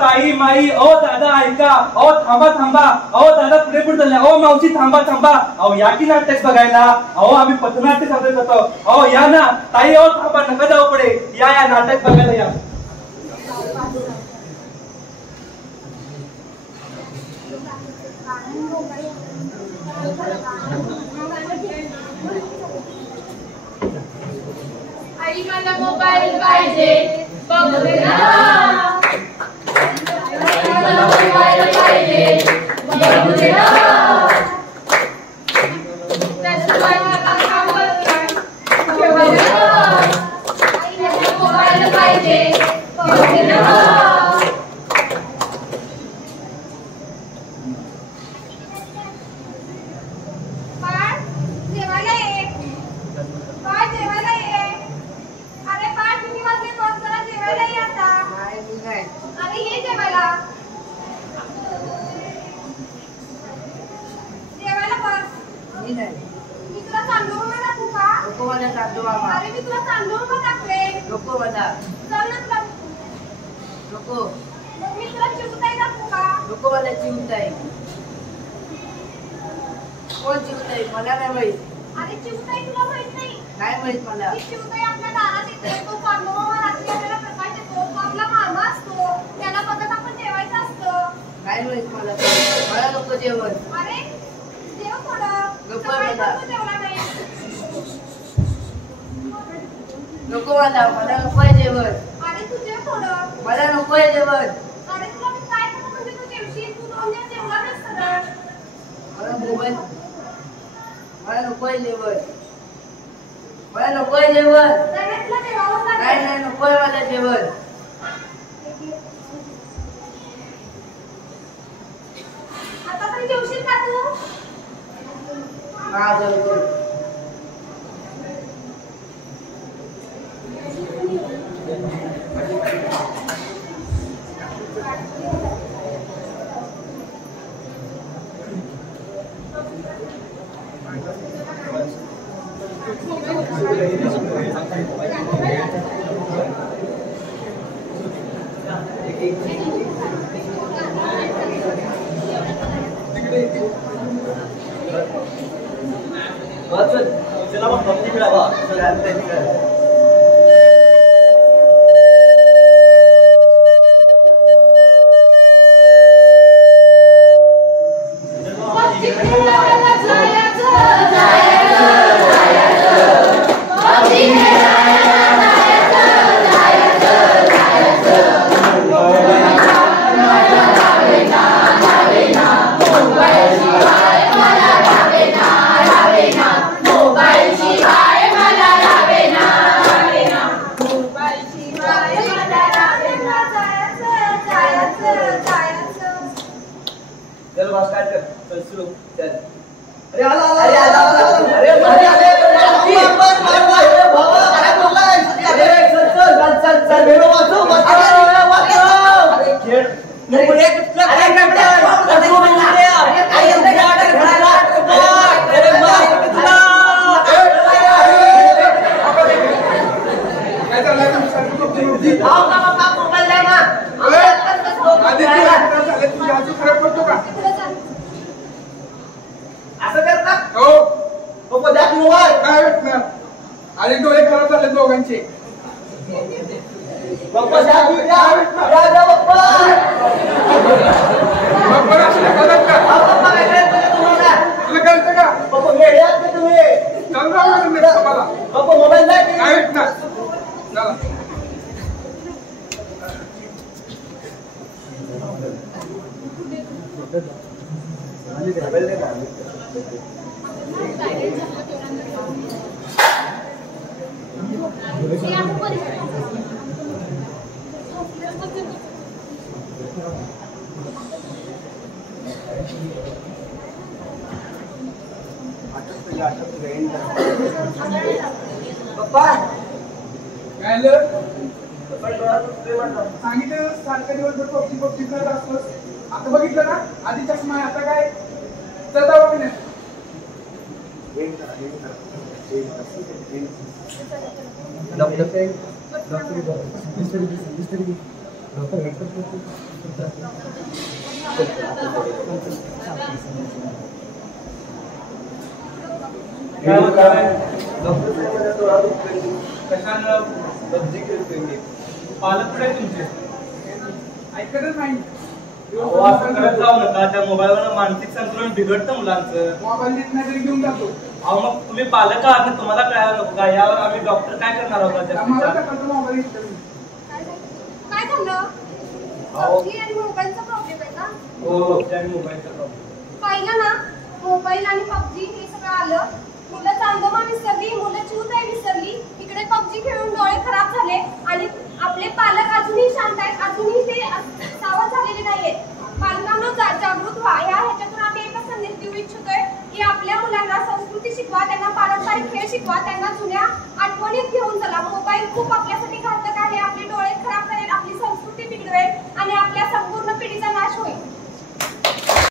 ताई माई अहो दादा ऐका अहो थांबा थांबा अहो दादा पुढे पुढे चालले अहो मावशी थांबा थांबा अहो या की नाटक बघायला अहो आम्ही पथनाट्य सादर करतो अहो या ना ताई अहो थांबा नका जाऊ पुढे या नाटक बघायला या आई मला मोबाईल पाहिजे बघू दे ना मला मोबाईल पाहिजे बघू दे ना त्याशिवाय मला कामच नाही ठेवा ना आई मला मोबाईल पाहिजे बघू दे ना मला नाही माहित. अरे चिवताई तुला माहित नाही? नाही माहित मला. चिवताई आपल्या दारात येते तो चांदोबा रात्री आपल्याला प्रकाश येतो तो आपला मामा असतो त्याला बघत आपण जेवायचं असतं. नाही माहित मला. मला नको जेवण. अरे जेव थोडं. जेवला नाही. नको मला. मला नकोय जेवण. अरे तू जेव थोडं. मला नकोय जेवण. अरे तुला मी काय म्हणतो म्हणजे तू जेवशील तू 2 दिवस जेवला नाहीस सरळ. मला मोबाईल मला नकोय जेवण. मला नकोय जेवण. नाही नाही नकोय मला जेवण. आता तरी जेवशील का तू? हा जेवतो. चला मग पत्ती मिळावा आणि डोळे खराब झाले दोघांचे. पप्पा सांगितलं सारख्या दिवसभर पक्षी करत असतोस. आता बघितलं ना आधी चष्मा आहे आता काय तर दवाखान्यात. कशानं पबजी खेळतोय मी. पालक कुठे आहे तुमचे? ऐकतच नाही. अहो, असं करत जाऊ नका. त्या मोबाईलवर मानसिक संतुलन बिघडतं मुलांचं. मोबाईल देत नाही तरी घेऊन जातो. अहो मग तुम्ही पालक आहात ना, तुम्हाला कळायला नको का? यावर आम्ही डॉक्टर काय करणार आहोत मला त्याच्या? काय करतो मोबाईल घेतला मी. काय झालं? अहो. पबजी आणि मोबाईलचा प्रॉब्लेम आहे का? हो, त्या मोबाईलचा प्रॉब्लेम. पाहिलं ना, मोबाईल आणि पबजी हे सगळं आलं. मुलं चांदोबा विसरली, मुलं चिवताई विसरली. इकडे पबजी खेळून डोळे खराब झाले आणि आपले पालक अजूनही शांत आहेत, अजूनही ते सावध झालेले नाहीयेत. पालकांना जागृत व्हा. ह्याच्यातून आम्ही एकच संदेश देऊ इच्छितोय की आपल्या मुलांना संस्कृती शिकवा, त्यांना पारंपरिक खेळ शिकवा, त्यांना जुन्या आठवणीत घेऊन चला. मोबाईल खूप आपल्यासाठी घातक